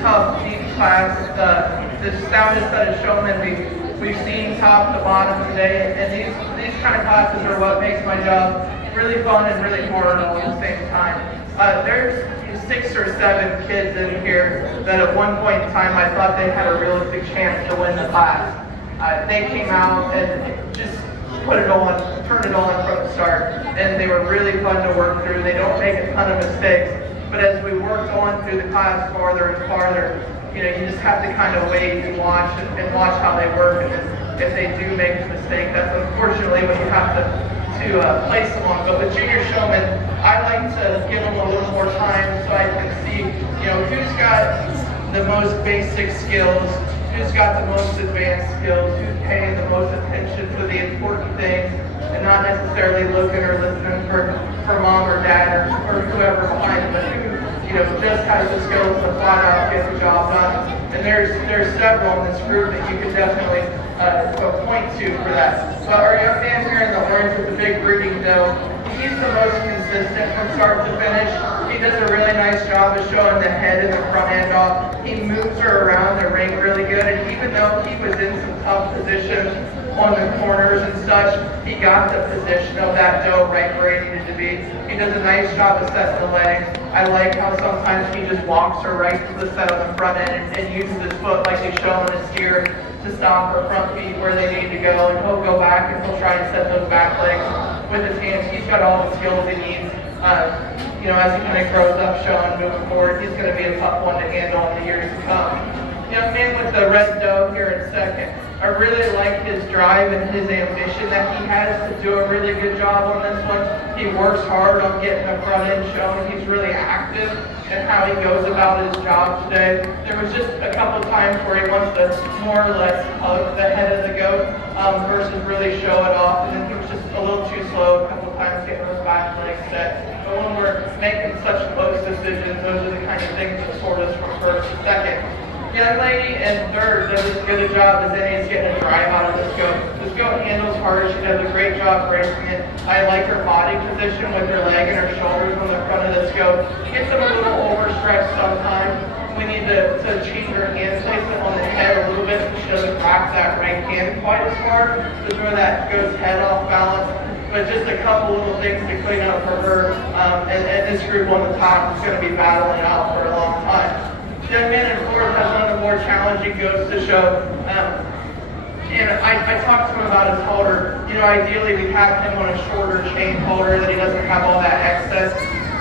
tough, deep class. The stoutest set of showmen we've seen top to bottom today, and these kind of classes are what makes my job really fun and really hard all at the same time. There's 6 or 7 kids in here that at one point in time I thought they had a realistic chance to win the class. They came out and just put it on, turned it on from the start, and they were really fun to work through. They don't make a ton of mistakes, but as we worked on through the class farther and farther, you just have to kind of wait and watch how they work, and then if they do make a mistake, that's unfortunately what you have to place them on. But with junior showmen, I like to give them a little more time so I can see, who's got the most basic skills, who's got the most advanced skills, who's paying the most attention to the important things, and not necessarily looking or listening for mom or dad or whoever behind them, but who just has the skills to flat out get the job done. And there's several in this group that you can definitely point to for that. But our young man here in the orange with the big breeding doe, he's the most consistent from start to finish. He does a really nice job of showing the head and the front end off. He moves her around the ring really good, and even though he was in some tough positions on the corners and such, he got the position of that doe right where he needed to be. He does a nice job of setting the legs. I like how sometimes he just walks her right to the set on the front end and uses his foot like he's showing a steer to stop her front feet where they need to go, and he'll go back and he'll try and set those back legs with his hands. He's got all the skills he needs. As he kind of grows up, showing moving forward, he's going to be a tough one to handle in the years to come. Young man with the red doe here in second. I really like his drive and his ambition that he has to do a really good job on this one. He works hard on getting the front end shown. He's really active in how he goes about his job today. There was just a couple times where he wants to more or less hug the head of the goat versus really show it off, and then he was just a little too slow a couple times getting those back legs set. But when we're making such close decisions, those are the kind of things that sort us from first to second. Young lady in third does as good a job as any as getting a drive out of this goat. This goat handles hard. She does a great job bracing it. I like her body position with her leg and her shoulders on the front of this goat. She gets them a little overstretched sometimes. We need to change her hand placement on the head a little bit so she doesn't crack that right hand quite as hard to throw that goat's head off balance. But just a couple little things to clean up for her, and this group on the top is going to be battling it out for a long time. Young man in fourth has one of the more challenging goats to show. And I talked to him about his halter. Ideally we have him on a shorter chain halter that he doesn't have all that excess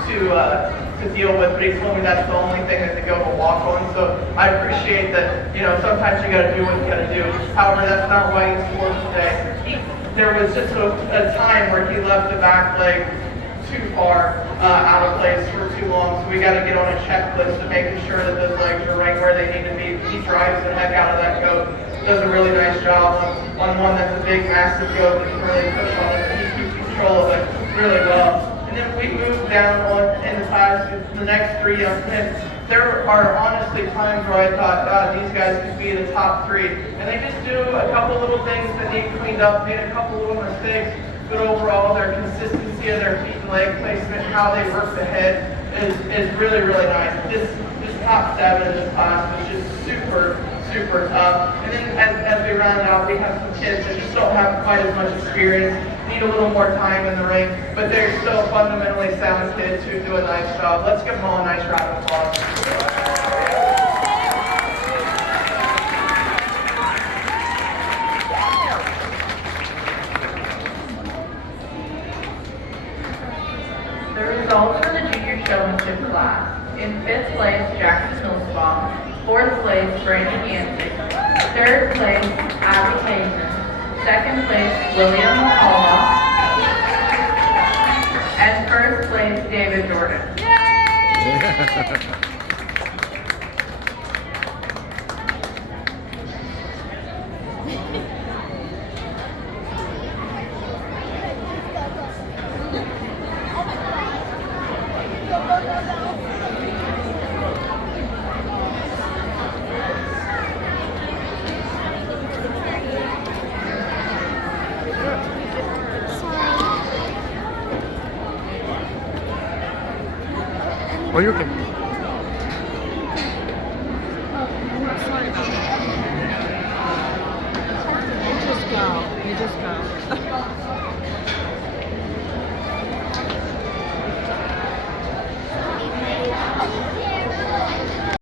to deal with, but he told me that's the only thing that the goat will walk on. So I appreciate that, sometimes you gotta do what you gotta do. However, that's not why he's fourth today. There was just a time where he left the back leg too far out of place for too long, so we got to get on a checklist of making sure that those legs are right where they need to be. He drives the heck out of that goat, does a really nice job on one that's a big, massive goat that can really push on it, and he keeps control of it really well. And then we move down in the class to the next 3 young men. There are honestly times where I thought, God, these guys could be the top 3, and they just do a couple little things that need cleaned up, made a couple little mistakes. But overall, their consistency of their feet and leg placement, how they work the head, is really, really nice. This top 7 in this class was just super, super tough. And then as we round out, we have some kids that just don't have quite as much experience, need a little more time in the ring, but they're still fundamentally sound kids who do a nice job. Let's give them all a nice round of applause. Results for the junior showmanship class. In 5th place, Jackson Millsbaugh. 4th place, Brandon Yancey. 3rd place, Abby Hazen. 2nd place, William McCullough. And 1st place, David Jordan. Yay! Oh, you're okay. discount.